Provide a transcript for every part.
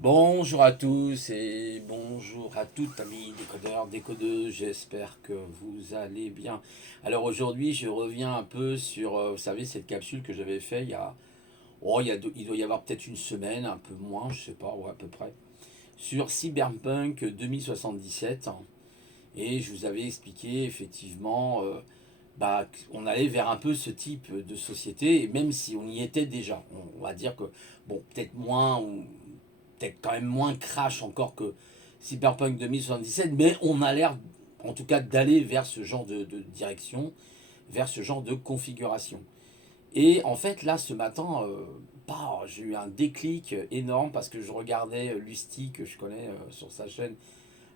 Bonjour à tous et bonjour à toutes, amis décodeurs, décodeuses, j'espère que vous allez bien. Alors aujourd'hui, je reviens un peu sur, vous savez, cette capsule que j'avais fait il doit y avoir peut-être une semaine, un peu moins, je sais pas, ouais, à peu près, sur Cyberpunk 2077. Et je vous avais expliqué effectivement, on allait vers un peu ce type de société, et même si on y était déjà, on va dire que, bon, peut-être moins, ou peut-être quand même moins crash encore que Cyberpunk 2077, mais on a l'air en tout cas d'aller vers ce genre de direction, vers ce genre de configuration. Et en fait là ce matin, j'ai eu un déclic énorme parce que je regardais Lusty que je connais sur sa chaîne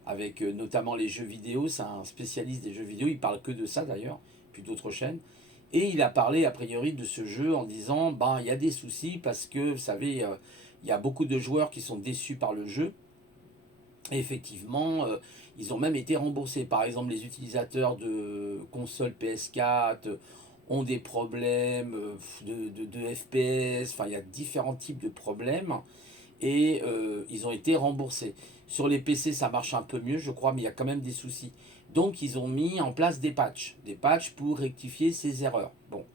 avec notamment les jeux vidéo, c'est un spécialiste des jeux vidéo, il parle que de ça d'ailleurs, puis d'autres chaînes. Et il a parlé a priori de ce jeu en disant, il y a des soucis parce que, vous savez, il y a beaucoup de joueurs qui sont déçus par le jeu. Et effectivement, ils ont même été remboursés. Par exemple, les utilisateurs de consoles PS4 ont des problèmes de FPS, enfin il y a différents types de problèmes et ils ont été remboursés. Sur les PC, ça marche un peu mieux, je crois, mais il y a quand même des soucis. Donc, ils ont mis en place des patchs pour rectifier ces erreurs. Bon.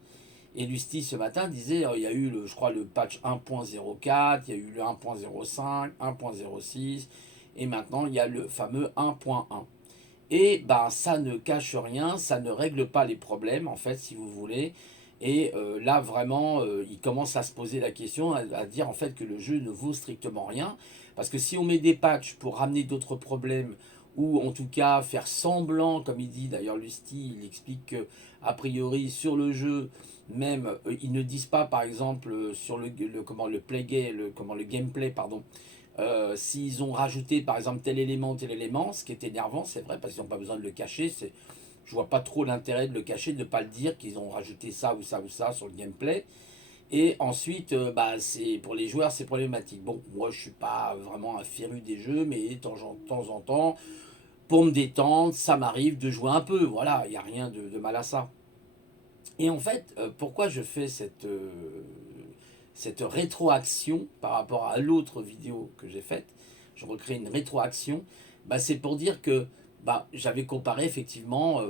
Et Lusty, ce matin, disait, il y a eu, je crois, le patch 1.04, il y a eu le 1.05, 1.06, et maintenant, il y a le fameux 1.1. Et ça ne cache rien, ça ne règle pas les problèmes, en fait, si vous voulez. Et là, vraiment, il commence à se poser la question, à dire en fait que le jeu ne vaut strictement rien. Parce que si on met des patchs pour ramener d'autres problèmes, ou en tout cas faire semblant, comme il dit d'ailleurs Lusty, il explique que, a priori, sur le jeu, même, ils ne disent pas, par exemple, sur le gameplay, pardon, s'ils ont rajouté par exemple tel élément, ce qui est énervant, c'est vrai, parce qu'ils n'ont pas besoin de le cacher. Je vois pas trop l'intérêt de le cacher, de ne pas le dire qu'ils ont rajouté ça ou ça ou ça sur le gameplay. Et ensuite, c'est pour les joueurs, c'est problématique. Bon, moi, je suis pas vraiment un féru des jeux, mais de temps en temps, pour me détendre, ça m'arrive de jouer un peu. Voilà, il n'y a rien de mal à ça. Et en fait, pourquoi je fais cette rétroaction par rapport à l'autre vidéo que j'ai faite, je recrée une rétroaction, c'est pour dire que j'avais comparé effectivement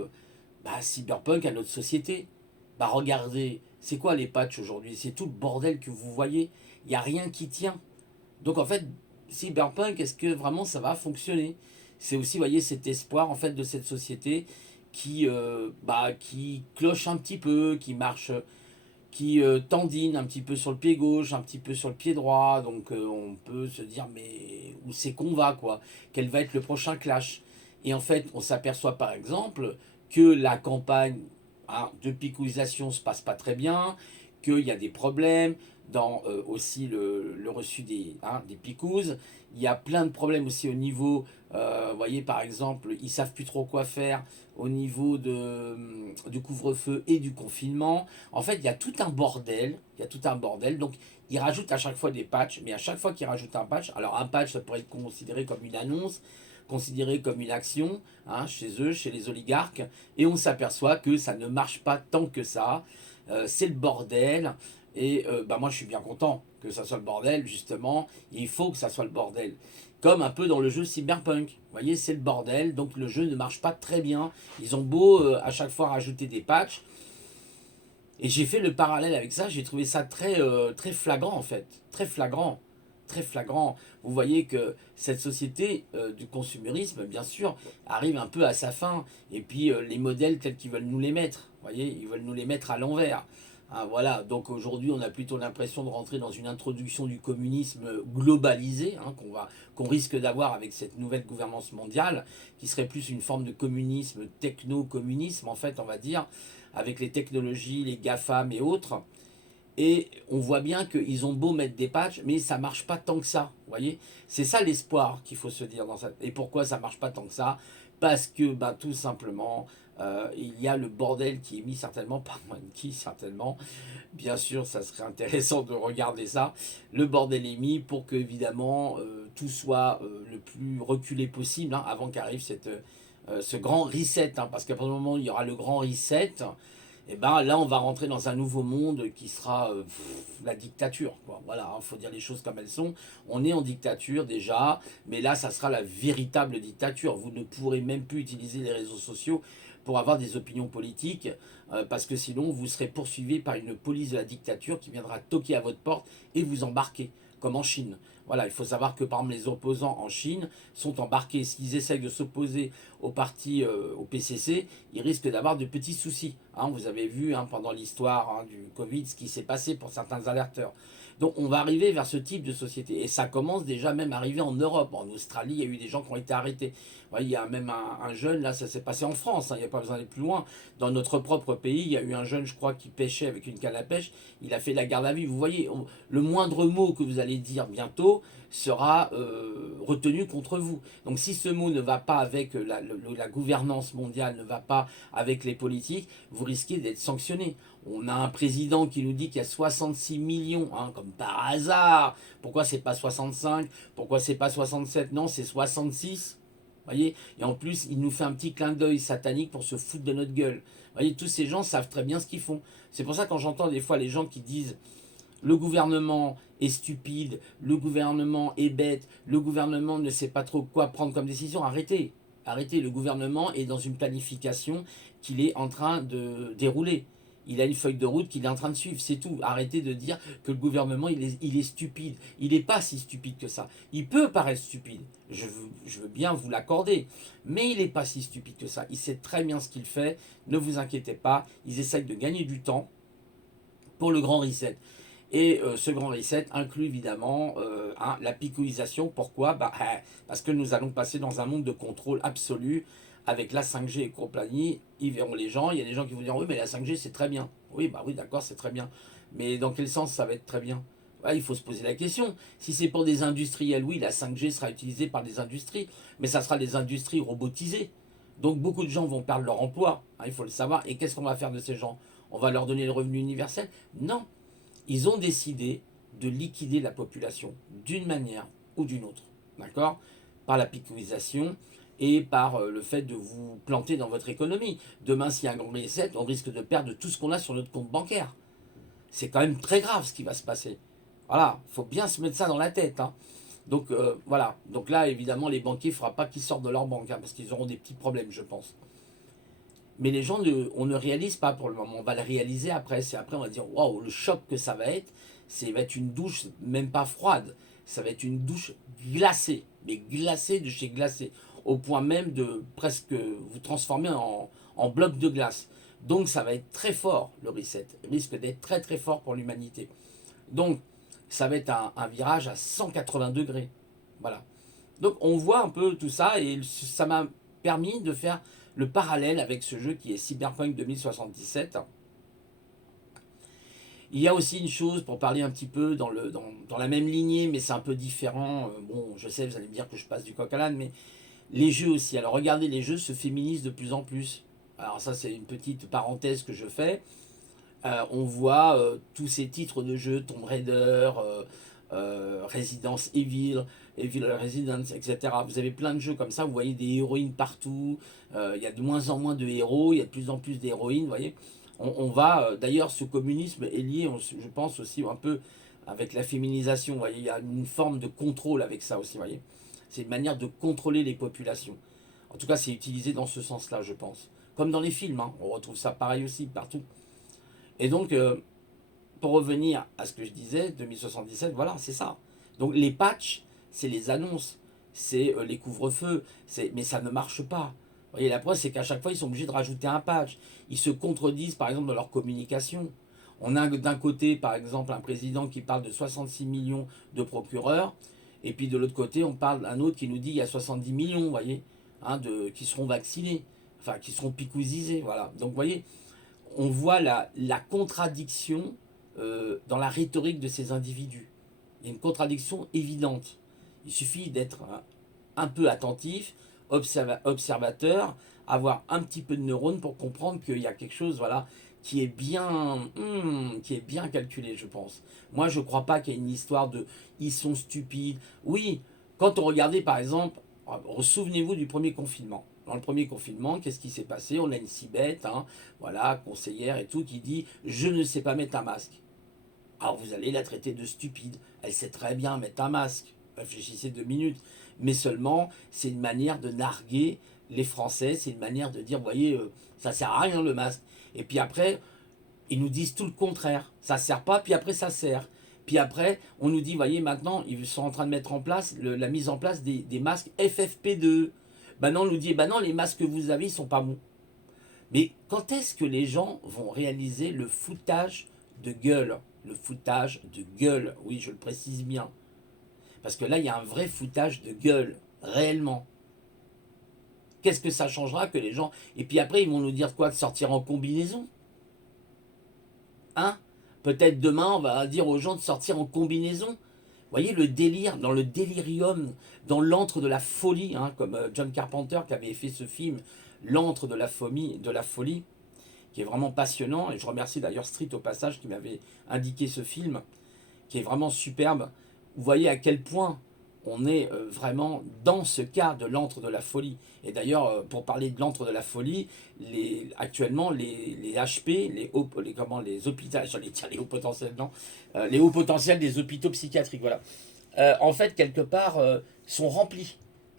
Cyberpunk à notre société. Regardez, c'est quoi les patchs aujourd'hui? C'est tout le bordel que vous voyez. Il n'y a rien qui tient. Donc en fait, Cyberpunk, est-ce que vraiment ça va fonctionner? C'est aussi, vous voyez, cet espoir en fait de cette société qui cloche un petit peu, qui marche, qui tendine un petit peu sur le pied gauche, un petit peu sur le pied droit. Donc on peut se dire, mais où c'est qu'on va, quoi? Quel va être le prochain clash? Et en fait, on s'aperçoit par exemple que la campagne de picolisation se passe pas très bien, qu'il y a des problèmes dans aussi le reçu des picouses. Il y a plein de problèmes aussi au niveau, vous voyez par exemple, ils savent plus trop quoi faire au niveau du couvre-feu et du confinement. En fait, il y a tout un bordel. Il y a tout un bordel. Donc, ils rajoutent à chaque fois des patchs. Mais à chaque fois qu'ils rajoutent un patch, alors un patch, ça pourrait être considéré comme une annonce, considéré comme une action chez eux, chez les oligarques. Et on s'aperçoit que ça ne marche pas tant que ça. C'est le bordel. Et moi, je suis bien content que ça soit le bordel, justement. Il faut que ça soit le bordel. Comme un peu dans le jeu Cyberpunk. Vous voyez, c'est le bordel, donc le jeu ne marche pas très bien. Ils ont beau à chaque fois rajouter des patchs, et j'ai fait le parallèle avec ça, j'ai trouvé ça très flagrant en fait. Très flagrant. Très flagrant. Vous voyez que cette société du consumérisme, bien sûr, arrive un peu à sa fin. Et puis les modèles tels qu'ils veulent nous les mettre, vous voyez, ils veulent nous les mettre à l'envers. Voilà, donc aujourd'hui on a plutôt l'impression de rentrer dans une introduction du communisme globalisé qu'on risque d'avoir avec cette nouvelle gouvernance mondiale, qui serait plus une forme de communisme, techno-communisme en fait on va dire, avec les technologies, les GAFAM et autres. Et on voit bien qu'ils ont beau mettre des patchs, mais ça marche pas tant que ça. Vous voyez, c'est ça l'espoir qu'il faut se dire dans ça. Et pourquoi ça marche pas tant que ça? Parce que tout simplement, il y a le bordel qui est mis certainement par moi qui certainement. Bien sûr, ça serait intéressant de regarder ça. Le bordel est mis pour que évidemment tout soit le plus reculé possible avant qu'arrive ce grand reset. Parce qu'à partir du moment où il y aura le grand reset, Et ben là, on va rentrer dans un nouveau monde qui sera la dictature, quoi. Voilà, il faut dire les choses comme elles sont. On est en dictature déjà, mais là, ça sera la véritable dictature. Vous ne pourrez même plus utiliser les réseaux sociaux pour avoir des opinions politiques, parce que sinon, vous serez poursuivi par une police de la dictature qui viendra toquer à votre porte et vous embarquer, comme en Chine. Voilà, il faut savoir que par exemple les opposants en Chine sont embarqués. S'ils essayent de s'opposer au parti, au PCC, ils risquent d'avoir de petits soucis. Hein, vous avez vu pendant l'histoire du Covid ce qui s'est passé pour certains alerteurs. Donc on va arriver vers ce type de société. Et ça commence déjà même à arriver en Europe. En Australie, il y a eu des gens qui ont été arrêtés. Ouais, il y a même un jeune, là ça s'est passé en France, il n'y a pas besoin d'aller plus loin. Dans notre propre pays, il y a eu un jeune, je crois, qui pêchait avec une canne à pêche. Il a fait la garde à vue. Vous voyez, le moindre mot que vous allez dire bientôt sera retenu contre vous. Donc si ce mot ne va pas avec la gouvernance mondiale, ne va pas avec les politiques, vous risquez d'être sanctionné. On a un président qui nous dit qu'il y a 66 millions, comme par hasard. Pourquoi c'est pas 65? Pourquoi c'est pas 67? Non, c'est 66. Voyez, et en plus, il nous fait un petit clin d'œil satanique pour se foutre de notre gueule. Voyez, tous ces gens savent très bien ce qu'ils font. C'est pour ça quand j'entends des fois les gens qui disent le gouvernement est stupide, le gouvernement est bête, le gouvernement ne sait pas trop quoi prendre comme décision, arrêtez. Arrêtez, le gouvernement est dans une planification qu'il est en train de dérouler. Il a une feuille de route qu'il est en train de suivre, c'est tout. Arrêtez de dire que le gouvernement il est stupide. Il n'est pas si stupide que ça. Il peut paraître stupide, je veux bien vous l'accorder, mais il n'est pas si stupide que ça. Il sait très bien ce qu'il fait, ne vous inquiétez pas. Ils essayent de gagner du temps pour le grand reset. Et ce grand reset inclut évidemment la picoisation. Pourquoi parce que nous allons passer dans un monde de contrôle absolu avec la 5G et compagnie. Ils verront les gens. Il y a des gens qui vont dire oui, mais la 5G c'est très bien. Oui, oui, d'accord, c'est très bien. Mais dans quel sens ça va être très bien? Il faut se poser la question. Si c'est pour des industriels, oui, la 5G sera utilisée par des industries, mais ça sera des industries robotisées. Donc beaucoup de gens vont perdre leur emploi, il faut le savoir. Et qu'est-ce qu'on va faire de ces gens? On va leur donner le revenu universel? Non, ils ont décidé de liquider la population d'une manière ou d'une autre, d'accord? Par la picoisation et par le fait de vous planter dans votre économie. Demain, s'il y a un grand reset, on risque de perdre tout ce qu'on a sur notre compte bancaire. C'est quand même très grave ce qui va se passer. Voilà, il faut bien se mettre ça dans la tête. Donc voilà, donc là évidemment les banquiers ne faudra pas qu'ils sortent de leur banque, parce qu'ils auront des petits problèmes je pense. Mais les gens, on ne réalise pas pour le moment. On va le réaliser après. C'est après, on va dire, waouh, le choc que ça va être, va être une douche, même pas froide. Ça va être une douche glacée. Mais glacée de chez glacée. Au point même de presque vous transformer en bloc de glace. Donc ça va être très fort, le reset. Il risque d'être très très fort pour l'humanité. Donc, ça va être un virage à 180 degrés. Voilà. Donc on voit un peu tout ça et ça m'a permis de faire le parallèle avec ce jeu qui est Cyberpunk 2077. Il y a aussi une chose pour parler un petit peu dans la même lignée, mais c'est un peu différent. Bon, je sais, vous allez me dire que je passe du coq à l'âne, mais les jeux aussi. Alors regardez, les jeux se féminisent de plus en plus. Alors ça, c'est une petite parenthèse que je fais. On voit tous ces titres de jeux, Tomb Raider, Residence Evil, Evil Residence, etc. Vous avez plein de jeux comme ça, vous voyez des héroïnes partout, il y a de moins en moins de héros, il y a de plus en plus d'héroïnes, vous voyez. On va, d'ailleurs, ce communisme est lié, je pense aussi un peu avec la féminisation, vous voyez, il y a une forme de contrôle avec ça aussi, vous voyez. C'est une manière de contrôler les populations. En tout cas, c'est utilisé dans ce sens-là, je pense. Comme dans les films, on retrouve ça pareil aussi partout. Et donc, pour revenir à ce que je disais, 2077, voilà, c'est ça. Donc les patchs, c'est les annonces, c'est les couvre-feux, mais ça ne marche pas. Vous voyez, la preuve, c'est qu'à chaque fois, ils sont obligés de rajouter un patch. Ils se contredisent, par exemple, dans leur communication. On a d'un côté, par exemple, un président qui parle de 66 millions de procureurs, et puis de l'autre côté, on parle d'un autre qui nous dit qu'il y a 70 millions, vous voyez, qui seront vaccinés, enfin, qui seront picousisés, voilà. Donc, vous voyez, on voit la contradiction dans la rhétorique de ces individus. Il y a une contradiction évidente. Il suffit d'être un peu attentif, observateur, avoir un petit peu de neurones pour comprendre qu'il y a quelque chose, voilà, qui est bien calculé, je pense. Moi, je ne crois pas qu'il y ait une histoire de ils sont stupides. Oui, quand on regardait par exemple, souvenez-vous du premier confinement. Dans le premier confinement, qu'est-ce qui s'est passé? On a une cibette, hein, voilà, conseillère et tout, qui dit « Je ne sais pas mettre un masque ». Alors vous allez la traiter de stupide. Elle sait très bien mettre un masque. Réfléchissez 2 minutes. Mais seulement, c'est une manière de narguer les Français. C'est une manière de dire, vous voyez, ça sert à rien le masque. Et puis après, ils nous disent tout le contraire. Ça sert pas, puis après ça sert. Puis après, on nous dit, voyez, maintenant, ils sont en train de mettre en place la mise en place des masques FFP2. Ben non, on nous dit, ben non, les masques que vous avez, ils sont pas bons. Mais quand est-ce que les gens vont réaliser le foutage de gueule? Le foutage de gueule, oui, je le précise bien. Parce que là, il y a un vrai foutage de gueule, réellement. Qu'est-ce que ça changera que les gens... Et puis après, ils vont nous dire quoi? De sortir en combinaison? Hein? Peut-être demain, on va dire aux gens de sortir en combinaison. Vous voyez le délire, dans le délirium, dans l'antre de la folie, hein, comme John Carpenter qui avait fait ce film, l'antre de la folie, qui est vraiment passionnant. Et je remercie d'ailleurs Street au passage qui m'avait indiqué ce film, qui est vraiment superbe. Vous voyez à quel point on est vraiment dans ce cas de l'antre de la folie. Et d'ailleurs, pour parler de l'antre de la folie, actuellement, les HP, les hôpitaux, j'allais dire les hauts potentiels, non, les hauts potentiels des hôpitaux psychiatriques, voilà. En fait, quelque part, sont remplis,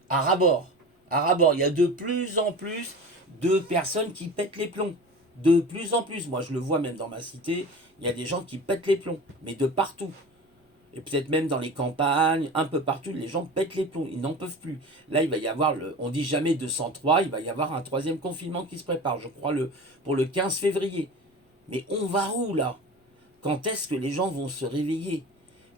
à ras-bord. À ras-bord, il y a de plus en plus de personnes qui pètent les plombs. De plus en plus. Moi, je le vois même dans ma cité, il y a des gens qui pètent les plombs, mais de partout. Et peut-être même dans les campagnes, un peu partout, les gens pètent les plombs, ils n'en peuvent plus. Là, il va y avoir, on dit jamais 203, il va y avoir un troisième confinement qui se prépare, je crois, pour le 15 février. Mais on va où, là? Quand est-ce que les gens vont se réveiller?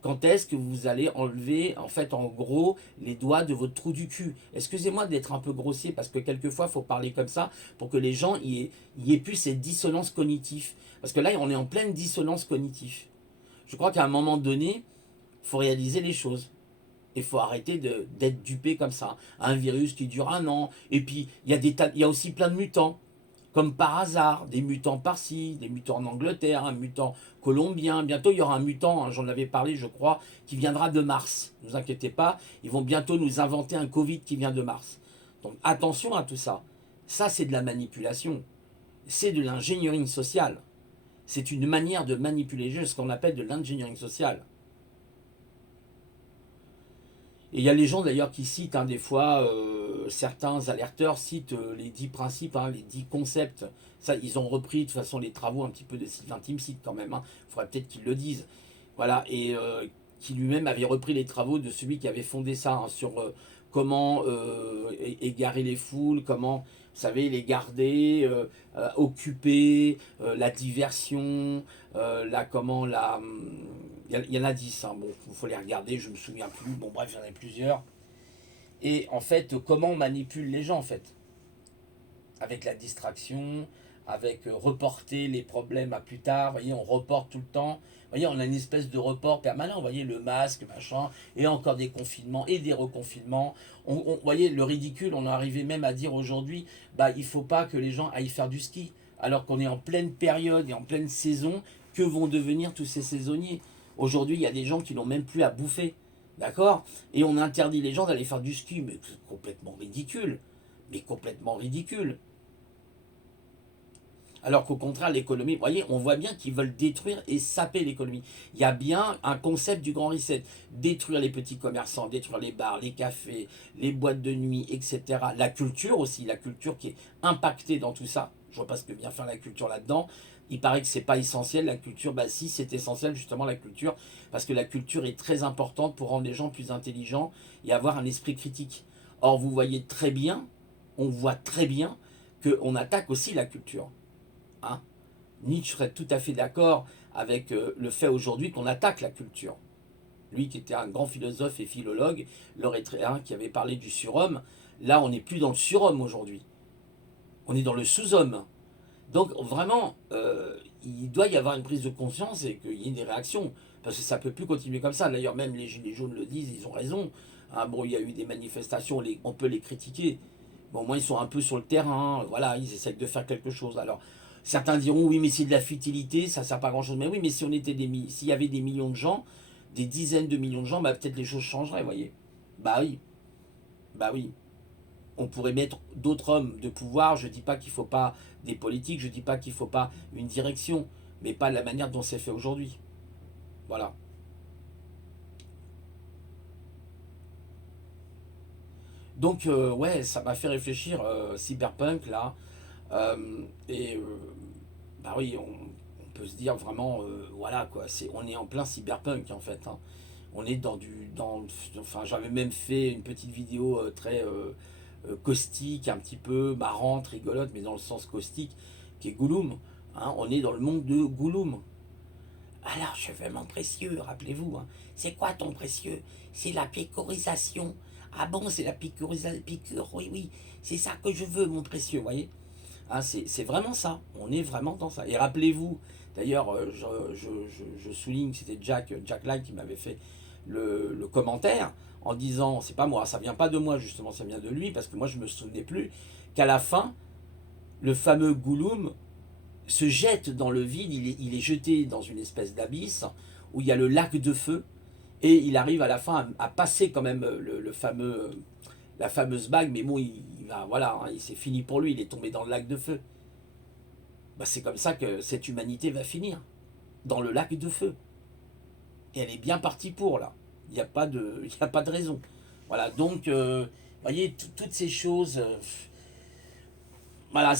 Quand est-ce que vous allez enlever, en fait, en gros, les doigts de votre trou du cul? Excusez-moi d'être un peu grossier, parce que quelquefois, il faut parler comme ça, pour que les gens y aient plus cette dissonance cognitive. Parce que là, on est en pleine dissonance cognitive. Je crois qu'à un moment donné, il faut réaliser les choses. Il faut arrêter d'être dupé comme ça. Un virus qui dure 1 an. Et puis, il y a aussi plein de mutants. Comme par hasard. Des mutants par-ci, des mutants en Angleterre, un mutant colombien. Bientôt, il y aura un mutant, hein, j'en avais parlé, je crois, qui viendra de Mars. Ne vous inquiétez pas. Ils vont bientôt nous inventer un Covid qui vient de Mars. Donc, attention à tout ça. Ça, c'est de la manipulation. C'est de l'ingénierie sociale. C'est une manière de manipuler ce qu'on appelle de l'ingénierie sociale. Et il y a les gens d'ailleurs qui citent, hein, des fois, certains alerteurs citent les 10 principes, hein, les 10 concepts. Ça, ils ont repris de toute façon les travaux un petit peu de Sylvain Timsit quand même. Hein. Il faudrait peut-être qu'ils le disent. Voilà, et qui lui-même avait repris les travaux de celui qui avait fondé ça, hein, sur comment égarer les foules, comment, vous savez, les garder, occuper, la diversion, il y en a 10, hein, bon, il faut les regarder, je me souviens plus, bon bref, il y en a plusieurs. Et en fait, comment on manipule les gens, en fait? Avec la distraction, avec reporter les problèmes à plus tard, vous voyez, on reporte tout le temps. Vous voyez, on a une espèce de report permanent, vous voyez, le masque, machin, et encore des confinements et des reconfinements. Vous voyez, le ridicule, on est arrivé même à dire aujourd'hui, bah, il ne faut pas que les gens aillent faire du ski, alors qu'on est en pleine période et en pleine saison, que vont devenir tous ces saisonniers? Aujourd'hui, il y a des gens qui n'ont même plus à bouffer, d'accord? Et on interdit les gens d'aller faire du ski, mais c'est complètement ridicule, mais complètement ridicule. Alors qu'au contraire, l'économie, vous voyez, on voit bien qu'ils veulent détruire et saper l'économie. Il y a bien un concept du grand reset. Détruire les petits commerçants, détruire les bars, les cafés, les boîtes de nuit, etc. La culture aussi, la culture qui est impactée dans tout ça. Je vois pas ce que vient faire la culture là-dedans. Il paraît que c'est pas essentiel, la culture. Bah si, c'est essentiel justement la culture. Parce que la culture est très importante pour rendre les gens plus intelligents et avoir un esprit critique. Or, vous voyez très bien, on voit très bien qu'on attaque aussi la culture. Hein? Nietzsche serait tout à fait d'accord avec le fait aujourd'hui qu'on attaque la culture. Lui qui était un grand philosophe et philologue, l'Eurétréen qui avait parlé du surhomme, là on n'est plus dans le surhomme aujourd'hui. On est dans le sous-homme. Donc vraiment, il doit y avoir une prise de conscience et qu'il y ait des réactions. Parce que ça ne peut plus continuer comme ça. D'ailleurs même les Gilets jaunes le disent, ils ont raison. Hein, bon, il y a eu des manifestations, on peut les critiquer. Bon, au moins ils sont un peu sur le terrain, voilà, ils essayent de faire quelque chose. Alors, certains diront oui, mais c'est de la futilité, ça ne sert pas à grand chose. Mais oui, mais si s'il y avait des millions de gens, des dizaines de millions de gens, bah, peut-être les choses changeraient, vous voyez. Bah oui, bah oui. On pourrait mettre d'autres hommes de pouvoir. Je ne dis pas qu'il ne faut pas des politiques, je ne dis pas qu'il ne faut pas une direction, mais pas de la manière dont c'est fait aujourd'hui. Voilà. Donc, ouais, ça m'a fait réfléchir, Cyberpunk, là. Et, bah oui, on peut se dire vraiment, voilà, quoi, on est en plein Cyberpunk, en fait, hein. On est enfin, j'avais même fait une petite vidéo très caustique, un petit peu marrante, rigolote, mais dans le sens caustique, qui est Gollum, hein. On est dans le monde de Gollum. Alors, je veux mon précieux, rappelez-vous, hein. C'est quoi ton précieux? C'est la picorisation. Ah bon, c'est la picorisation, piqûre, oui, oui, c'est ça que je veux, mon précieux, vous voyez? Ah, c'est vraiment ça, on est vraiment dans ça. Et rappelez-vous, d'ailleurs, je souligne que c'était Jack Light qui m'avait fait le commentaire en disant, c'est pas moi, ça vient pas de moi justement, ça vient de lui, parce que moi je me souvenais plus qu'à la fin, le fameux Gollum se jette dans le vide, il est jeté dans une espèce d'abysse où il y a le lac de feu, et il arrive à la fin à passer quand même le fameux, la fameuse bague, mais bon, il va, voilà, hein, c'est fini pour lui, il est tombé dans le lac de feu. Bah, c'est comme ça que cette humanité va finir, dans le lac de feu. Et elle est bien partie pour, là. Il n'y a, pas de, il y a pas de raison. Voilà, donc, vous voyez, toutes ces choses... voilà,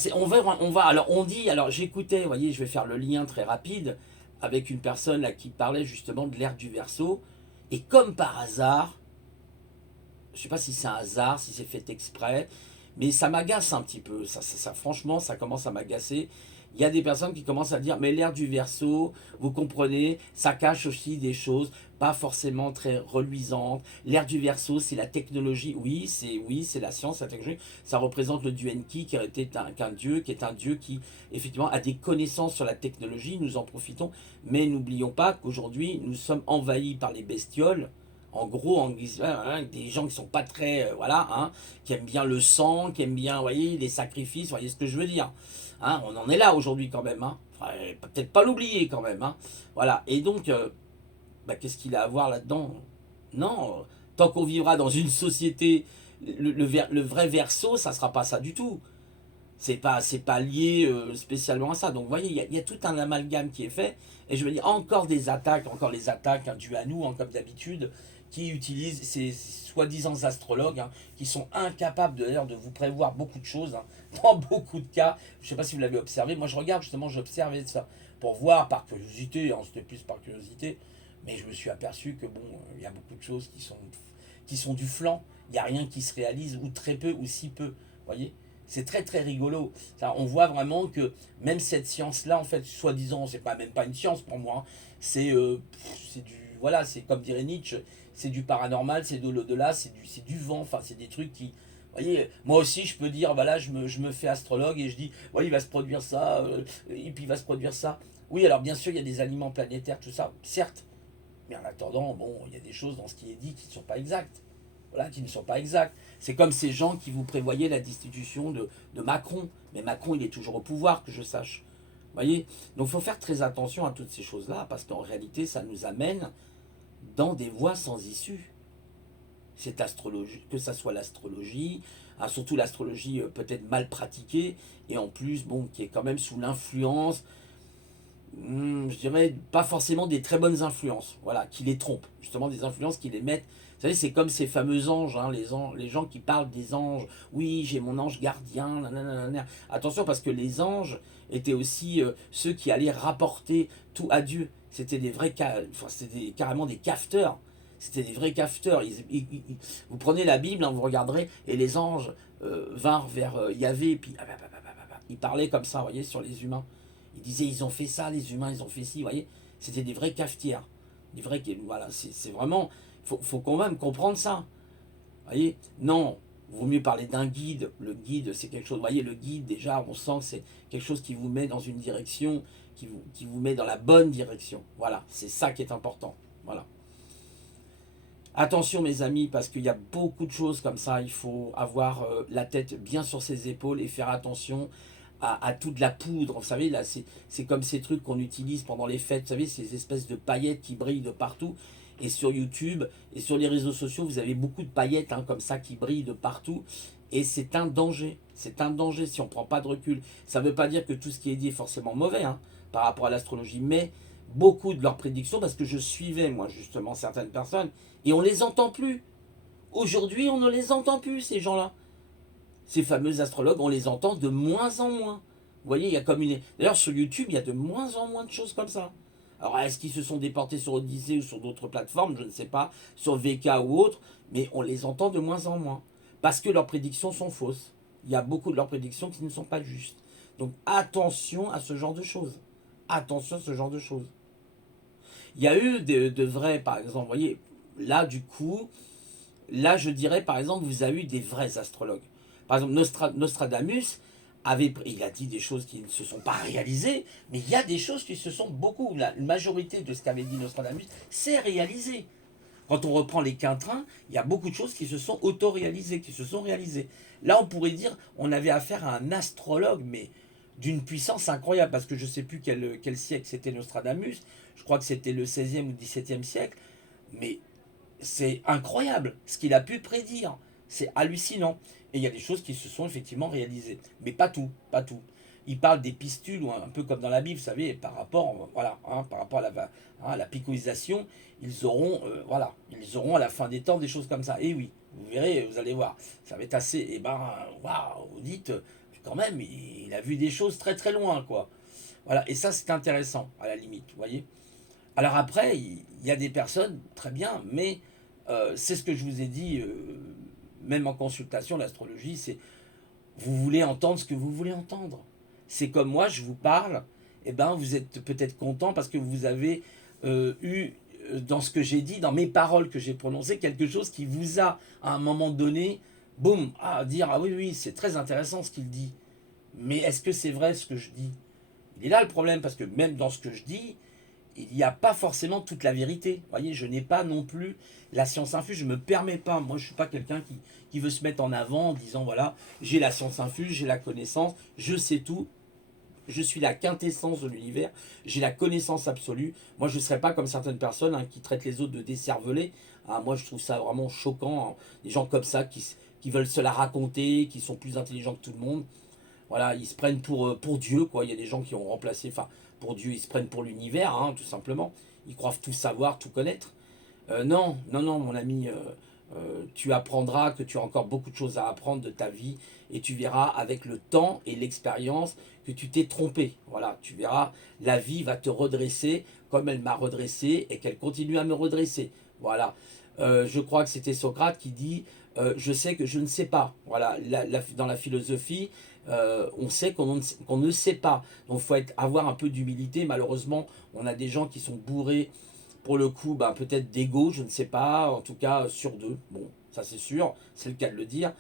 alors on dit, alors j'écoutais, vous voyez, je vais faire le lien très rapide avec une personne là, qui parlait justement de l'ère du Verseau, et comme par hasard, je ne sais pas si c'est un hasard, si c'est fait exprès, mais ça m'agace un petit peu. Franchement, ça commence à m'agacer. Il y a des personnes qui commencent à dire, mais l'ère du Verseau, vous comprenez, ça cache aussi des choses pas forcément très reluisantes. L'ère du Verseau, c'est la technologie. Oui, c'est la science, la technologie. Ça représente le dieu Enki, qui est un dieu qui effectivement a des connaissances sur la technologie. Nous en profitons, mais n'oublions pas qu'aujourd'hui, nous sommes envahis par les bestioles. En gros, des gens qui sont pas très, voilà, hein, qui aiment bien le sang, qui aiment bien, vous voyez, les sacrifices, vous voyez ce que je veux dire. Hein, on en est là aujourd'hui quand même, hein. Enfin, peut-être pas l'oublier quand même, hein. Voilà. Et donc, bah, qu'est-ce qu'il a à voir là-dedans? Non, tant qu'on vivra dans une société, le vrai verso, ça sera pas ça du tout. C'est pas lié spécialement à ça. Donc vous voyez, il y a tout un amalgame qui est fait. Et je veux dire, encore encore les attaques, hein, dues à nous, hein, comme d'habitude, qui utilisent ces soi-disant astrologues, hein, qui sont incapables d'ailleurs de vous prévoir beaucoup de choses, hein, dans beaucoup de cas. Je ne sais pas si vous l'avez observé. Moi, je regarde justement, j'observais ça pour voir par curiosité, hein, c'était plus par curiosité. Mais je me suis aperçu que bon, il y a beaucoup de choses qui sont du flanc. Il n'y a rien qui se réalise, ou très peu, ou si peu. Vous voyez, c'est très très rigolo. Ça, on voit vraiment que même cette science-là, en fait, soi-disant, c'est pas même pas une science pour moi, hein. C'est du, voilà, c'est comme dirait Nietzsche, c'est du paranormal, c'est de l'au-delà, c'est du vent. Enfin, c'est des trucs qui, vous voyez, moi aussi, je peux dire, voilà, je me fais astrologue et je dis, ouais, il va se produire ça, et puis il va se produire ça. Oui, alors bien sûr, il y a des aliments planétaires, tout ça, certes. Mais en attendant, bon, il y a des choses dans ce qui est dit qui ne sont pas exactes. Voilà, qui ne sont pas exactes. C'est comme ces gens qui vous prévoyaient la destitution de Macron. Mais Macron, il est toujours au pouvoir, que je sache. Vous voyez? Donc il faut faire très attention à toutes ces choses-là, parce qu'en réalité, ça nous amène dans des voies sans issue. Cette astrologie, que ça soit l'astrologie, hein, surtout l'astrologie peut-être mal pratiquée, et en plus, bon, qui est quand même sous l'influence, je dirais pas forcément des très bonnes influences, voilà, qui les trompent, justement des influences qui les mettent. Vous savez, c'est comme ces fameux anges, hein, les gens qui parlent des anges. Oui, j'ai mon ange gardien. Nanana. Attention, parce que les anges étaient aussi ceux qui allaient rapporter tout à Dieu. C'était des vrais, enfin, c'était carrément des cafeteurs. C'était des vrais cafeteurs. Vous prenez la Bible, hein, vous regarderez, et les anges vinrent vers Yahvé, et puis ils parlaient comme ça, vous voyez, sur les humains. Ils disaient, ils ont fait ça, les humains, ils ont fait ci, vous voyez. C'était des vraies cafetières. Des vrais, voilà, c'est vraiment, faut quand même comprendre ça. Vous voyez, non, vaut mieux parler d'un guide. Le guide, c'est quelque chose, vous voyez, le guide, déjà, on sent que c'est quelque chose qui vous met dans une direction, qui vous met dans la bonne direction. Voilà, c'est ça qui est important. Voilà. Attention mes amis, parce qu'il y a beaucoup de choses comme ça, il faut avoir la tête bien sur ses épaules et faire attention à toute la poudre. Vous savez, là, c'est comme ces trucs qu'on utilise pendant les fêtes, vous savez, ces espèces de paillettes qui brillent de partout. et sur YouTube et sur les réseaux sociaux, vous avez beaucoup de paillettes hein, comme ça qui brillent de partout. Et c'est un danger. C'est un danger si on ne prend pas de recul. Ça ne veut pas dire que tout ce qui est dit est forcément mauvais hein, par rapport à l'astrologie, mais beaucoup de leurs prédictions, parce que je suivais moi justement certaines personnes, et on ne les entend plus. Aujourd'hui, on ne les entend plus, ces gens-là. Ces fameux astrologues, on les entend de moins en moins. Vous voyez, il y a comme une... D'ailleurs, sur YouTube, il y a de moins en moins de choses comme ça. Alors, est-ce qu'ils se sont déportés sur Odyssée ou sur d'autres plateformes? Je ne sais pas, sur VK ou autre, mais on les entend de moins en moins. Parce que leurs prédictions sont fausses. Il y a beaucoup de leurs prédictions qui ne sont pas justes. Donc, attention à ce genre de choses. Attention à ce genre de choses. Il y a eu de vrais, par exemple, vous voyez, là, du coup, là, je dirais, par exemple, vous avez eu des vrais astrologues. Par exemple, Nostradamus il a dit des choses qui ne se sont pas réalisées, mais il y a des choses qui se sont beaucoup, la majorité de ce qu'avait dit Nostradamus, c'est réalisé. Quand on reprend les quintrains, il y a beaucoup de choses qui se sont auto-réalisées, qui se sont réalisées. Là, on pourrait dire, on avait affaire à un astrologue, mais d'une puissance incroyable, parce que je ne sais plus quel siècle c'était Nostradamus, je crois que c'était le 16e ou 17e siècle, mais c'est incroyable ce qu'il a pu prédire. C'est hallucinant. Et il y a des choses qui se sont effectivement réalisées. Mais pas tout, pas tout. Il parle des pistules, ou un peu comme dans la Bible, vous savez, par rapport, voilà, hein, par rapport à la picoisation, ils auront à la fin des temps des choses comme ça. Et oui, vous verrez, vous allez voir, ça va être assez, et ben, waouh, vous dites, quand même, il a vu des choses très très loin, quoi. Voilà, et ça c'est intéressant, à la limite, vous voyez. Alors après, il y a des personnes, très bien, mais c'est ce que je vous ai dit, même en consultation, l'astrologie, c'est vous voulez entendre ce que vous voulez entendre. C'est comme moi, je vous parle, et ben vous êtes peut-être content parce que vous avez eu dans ce que j'ai dit, dans mes paroles que j'ai prononcées, quelque chose qui vous a, à un moment donné, boum, à dire ah oui, oui, c'est très intéressant ce qu'il dit. Mais est-ce que c'est vrai ce que je dis? Il est là le problème, parce que même dans ce que je dis, il n'y a pas forcément toute la vérité. Vous voyez, je n'ai pas non plus la science infuse, je ne me permets pas. Moi, je ne suis pas quelqu'un qui veut se mettre en avant en disant, voilà, j'ai la science infuse, j'ai la connaissance, je sais tout, je suis la quintessence de l'univers, j'ai la connaissance absolue. Moi, je ne serais pas comme certaines personnes hein, qui traitent les autres de décervelés. Ah, moi, je trouve ça vraiment choquant, hein. Des gens comme ça qui veulent se la raconter, qui sont plus intelligents que tout le monde. Voilà, ils se prennent pour Dieu, quoi. Il y a des gens qui ont remplacé, enfin, pour Dieu, ils se prennent pour l'univers, hein, tout simplement. Ils croient tout savoir, tout connaître. Non, non, non, mon ami, tu apprendras que tu as encore beaucoup de choses à apprendre de ta vie et tu verras avec le temps et l'expérience que tu t'es trompé. Voilà, tu verras, la vie va te redresser comme elle m'a redressé et qu'elle continue à me redresser. Voilà. Je crois que c'était Socrate qui dit je sais que je ne sais pas. Voilà, dans la philosophie, on sait qu'on ne sait pas. Donc il faut avoir un peu d'humilité. Malheureusement, on a des gens qui sont bourrés, pour le coup, bah, peut-être d'ego, je ne sais pas, en tout cas sur deux. Bon, ça c'est sûr, c'est le cas de le dire.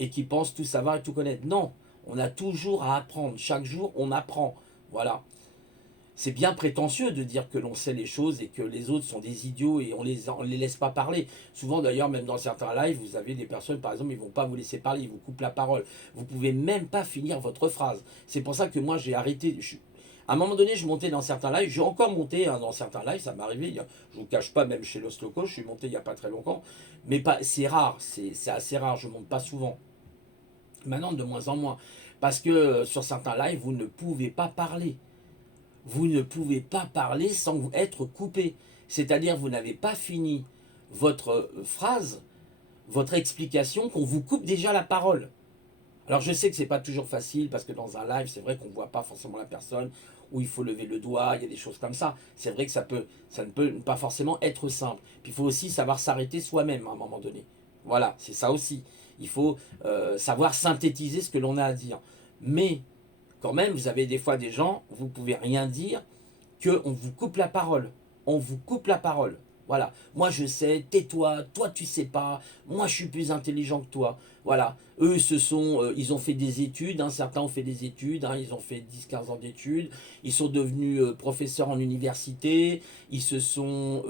Et qui pensent tout savoir et tout connaître. Non, on a toujours à apprendre. Chaque jour, on apprend. Voilà. C'est bien prétentieux de dire que l'on sait les choses et que les autres sont des idiots et on les laisse pas parler. Souvent d'ailleurs, même dans certains lives, vous avez des personnes, par exemple, ils vont pas vous laisser parler, ils vous coupent la parole. Vous pouvez même pas finir votre phrase. C'est pour ça que moi j'ai arrêté. À un moment donné, je montais dans certains lives, j'ai encore monté hein, dans certains lives, ça m'est arrivé, je vous cache pas, même chez Los Locos, je suis monté il y a pas très longtemps, mais pas, c'est rare, c'est assez rare, je monte pas souvent. Maintenant, de moins en moins. Parce que sur certains lives, vous ne pouvez pas parler. Vous ne pouvez pas parler sans être coupé. C'est-à-dire, vous n'avez pas fini votre phrase, votre explication, qu'on vous coupe déjà la parole. Alors, je sais que c'est pas toujours facile, parce que dans un live, c'est vrai qu'on ne voit pas forcément la personne, où il faut lever le doigt, il y a des choses comme ça. C'est vrai que ça ne peut pas forcément être simple. Puis il faut aussi savoir s'arrêter soi-même à un moment donné. Voilà, c'est ça aussi. Il faut savoir synthétiser ce que l'on a à dire. Mais quand même, vous avez des fois des gens, vous pouvez rien dire, qu'on vous coupe la parole. On vous coupe la parole. Voilà. Moi je sais, tais-toi, toi tu sais pas, moi je suis plus intelligent que toi. Voilà. Eux, ils ont fait des études, hein, certains ont fait des études, hein, ils ont fait 10-15 ans d'études, ils sont devenus professeurs en université, ils se sont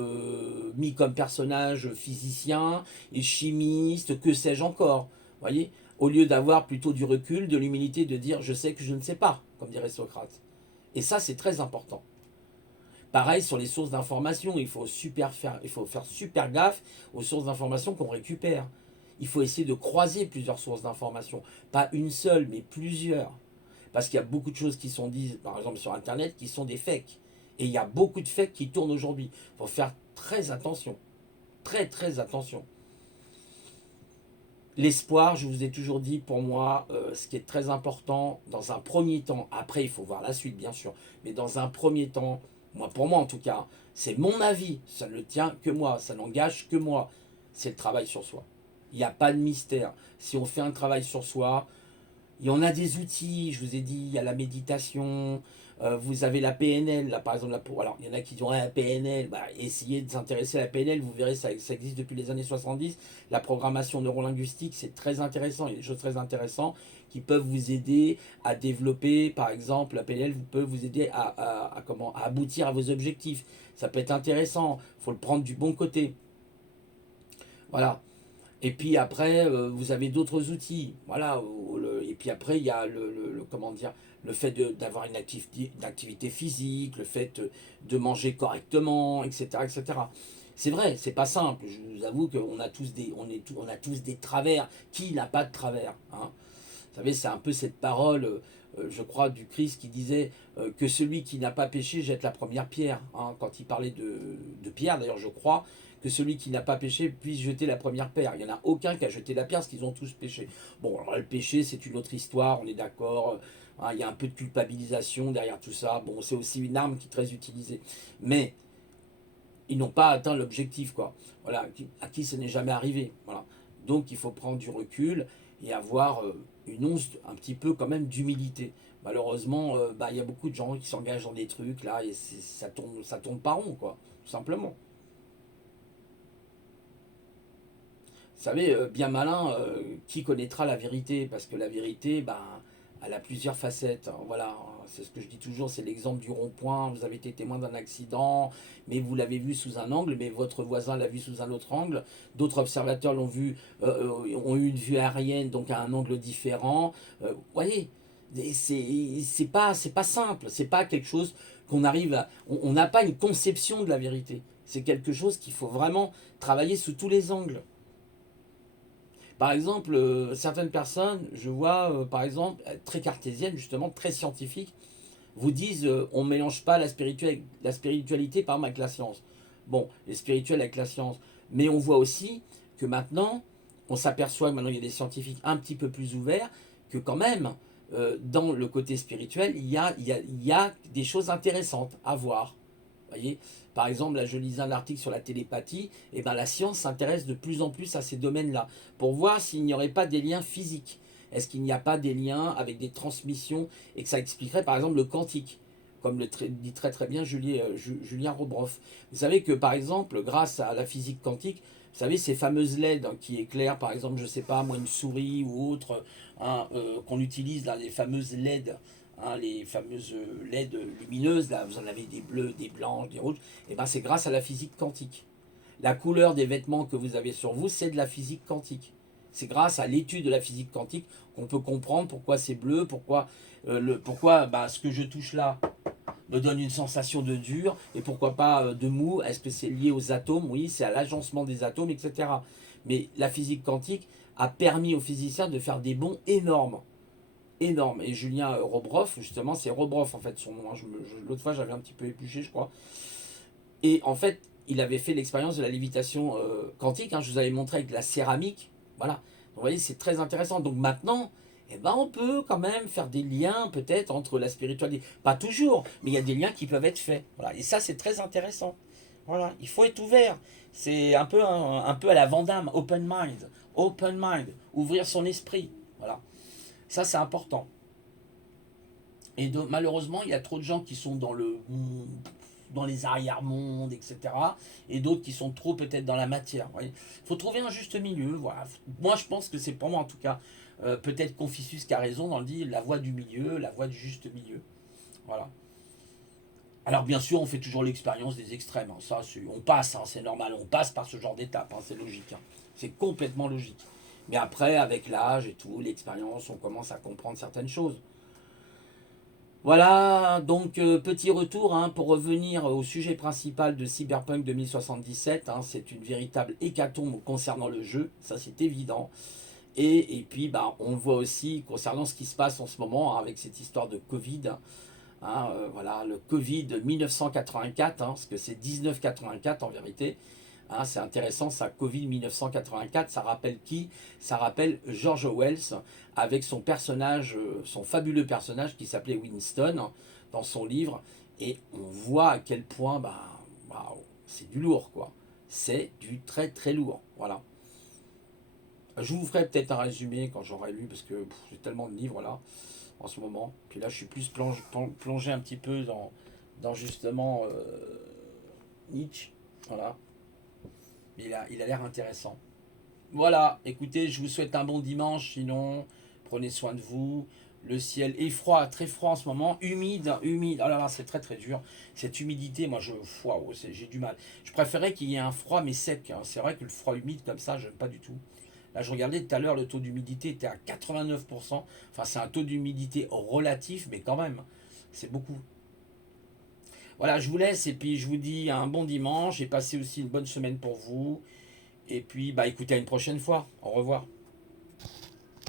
mis comme personnages physiciens, et chimistes, que sais-je encore. Voyez, au lieu d'avoir plutôt du recul, de l'humilité, de dire je sais que je ne sais pas, comme dirait Socrate. Et ça, c'est très important. Pareil sur les sources d'information, il faut faire super gaffe aux sources d'information qu'on récupère. Il faut essayer de croiser plusieurs sources d'information, pas une seule, mais plusieurs. Parce qu'il y a beaucoup de choses qui sont dites, par exemple sur Internet, qui sont des fakes. Et il y a beaucoup de fakes qui tournent aujourd'hui. Il faut faire très attention. Très très attention. L'espoir, je vous ai toujours dit, pour moi, ce qui est très important, dans un premier temps, après il faut voir la suite bien sûr, mais dans un premier temps, moi pour moi en tout cas, c'est mon avis, ça ne tient que moi, ça n'engage que moi, c'est le travail sur soi. Il n'y a pas de mystère. Si on fait un travail sur soi, il y en a des outils, je vous ai dit, il y a la méditation, vous avez la PNL, là par exemple, alors il y en a qui disent, ouais, la PNL, bah, essayez de s'intéresser à la PNL, vous verrez, ça existe depuis les années 70, la programmation neurolinguistique, c'est très intéressant, il y a des choses très intéressantes qui peuvent vous aider à développer, par exemple, la PNL peut vous aider à aboutir à vos objectifs, ça peut être intéressant, il faut le prendre du bon côté, voilà. Et puis après, vous avez d'autres outils. Voilà. Et puis après, il y a comment dire, le fait d'avoir une activité physique, le fait de manger correctement, etc., etc. C'est vrai, c'est pas simple. Je vous avoue qu'on a tous on a tous des travers. Qui n'a pas de travers, hein? Vous savez, c'est un peu cette parole, je crois, du Christ qui disait que celui qui n'a pas péché jette la première pierre, hein, quand il parlait de Pierre, d'ailleurs, je crois que celui qui n'a pas péché puisse jeter la première pierre. Il n'y en a aucun qui a jeté la pierre parce qu'ils ont tous péché. Bon, alors le péché, c'est une autre histoire, on est d'accord. Hein, il y a un peu de culpabilisation derrière tout ça. Bon, c'est aussi une arme qui est très utilisée. Mais ils n'ont pas atteint l'objectif, quoi. Voilà, à qui ce n'est jamais arrivé. Voilà. Donc il faut prendre du recul et avoir une once un petit peu quand même d'humilité. Malheureusement, bah, il y a beaucoup de gens qui s'engagent dans des trucs là et ça tourne pas rond, quoi, tout simplement. Vous savez, bien malin, qui connaîtra la vérité? Parce que la vérité, ben, elle a plusieurs facettes, hein. Voilà, hein. C'est ce que je dis toujours, c'est l'exemple du rond-point. Vous avez été témoin d'un accident, mais vous l'avez vu sous un angle, mais votre voisin l'a vu sous un autre angle. D'autres observateurs l'ont vu, ont eu une vue aérienne, donc à un angle différent. Vous voyez, c'est pas simple, c'est pas quelque chose qu'on arrive à. On n'a pas une conception de la vérité. C'est quelque chose qu'il faut vraiment travailler sous tous les angles. Par exemple, certaines personnes, je vois, par exemple, très cartésiennes, justement, très scientifiques, vous disent on ne mélange pas la spiritualité par exemple, avec la science. Bon, les spirituels avec la science. Mais on voit aussi que maintenant, on s'aperçoit que maintenant il y a des scientifiques un petit peu plus ouverts, que quand même, dans le côté spirituel, il y a des choses intéressantes à voir. Voyez, par exemple, là, je lisais un article sur la télépathie, et ben la science s'intéresse de plus en plus à ces domaines-là, pour voir s'il n'y aurait pas des liens physiques. Est-ce qu'il n'y a pas des liens avec des transmissions, et que ça expliquerait par exemple le quantique, comme dit très très bien Julien Robroff. Vous savez que par exemple, grâce à la physique quantique, vous savez, ces fameuses LED, hein, qui éclairent, par exemple, je sais pas, moi, une souris ou autre, hein, qu'on utilise dans les fameuses LED, hein, les fameuses LED lumineuses, là, vous en avez des bleus, des blancs, des rouges, et ben c'est grâce à la physique quantique. La couleur des vêtements que vous avez sur vous, c'est de la physique quantique. C'est grâce à l'étude de la physique quantique qu'on peut comprendre pourquoi c'est bleu, pourquoi bah, ce que je touche là me donne une sensation de dur, et pourquoi pas de mou. Est-ce que c'est lié aux atomes? Oui, c'est à l'agencement des atomes, etc. Mais la physique quantique a permis aux physiciens de faire des bonds énormes. Énormes. Et Julien Robroff, justement, c'est Robroff en fait son nom, hein. L'autre fois j'avais un petit peu épluché, je crois. Et en fait, il avait fait l'expérience de la lévitation quantique, hein. Je vous avais montré avec la céramique. Voilà. Donc, vous voyez, c'est très intéressant. Donc maintenant, eh ben, on peut quand même faire des liens peut-être entre la spiritualité. Pas toujours, mais il y a des liens qui peuvent être faits. Voilà. Et ça, c'est très intéressant. Voilà. Il faut être ouvert. C'est un peu à la Vandame, open mind. Open mind. Ouvrir son esprit. Voilà. Ça, c'est important. Et malheureusement, il y a trop de gens qui sont dans les arrière-mondes, etc. Et d'autres qui sont trop peut-être dans la matière. Il faut trouver un juste milieu. Voilà. Moi, je pense que c'est pour moi, en tout cas, peut-être Confucius qui a raison dans le dit la voie du milieu, la voie du juste milieu. Voilà. Alors bien sûr, on fait toujours l'expérience des extrêmes, hein. Ça, on passe, hein, c'est normal, on passe par ce genre d'étape, hein, c'est logique, hein. C'est complètement logique. Mais après, avec l'âge et tout, l'expérience, on commence à comprendre certaines choses. Voilà, donc petit retour hein, pour revenir au sujet principal de Cyberpunk 2077. Hein, c'est une véritable hécatombe concernant le jeu, ça c'est évident. Et puis bah, on voit aussi concernant ce qui se passe en ce moment hein, avec cette histoire de Covid. Hein, voilà, le Covid 1984, hein, parce que c'est 1984 en vérité. Hein, c'est intéressant, ça, Covid 1984, ça rappelle qui? Ça rappelle George Wells avec son personnage, son fabuleux personnage qui s'appelait Winston dans son livre. Et on voit à quel point, bah, waouh, c'est du lourd, quoi. C'est du très très lourd, voilà. Je vous ferai peut-être un résumé quand j'aurai lu, parce que j'ai tellement de livres là, en ce moment. Puis là, je suis plus plongé un petit peu dans justement Nietzsche, voilà. Il a l'air intéressant. Voilà, écoutez, je vous souhaite un bon dimanche, sinon, prenez soin de vous. Le ciel est froid, très froid en ce moment, humide, humide. Oh là là, c'est très très dur. Cette humidité, moi, waouh, j'ai du mal. Je préférais qu'il y ait un froid mais sec. Hein. C'est vrai que le froid humide comme ça, j'aime pas du tout. Là, je regardais tout à l'heure, le taux d'humidité était à 89%. Enfin, c'est un taux d'humidité relatif, mais quand même, c'est beaucoup. Voilà, je vous laisse et puis je vous dis un bon dimanche et passez aussi une bonne semaine pour vous. Et puis, bah écoutez, à une prochaine fois. Au revoir.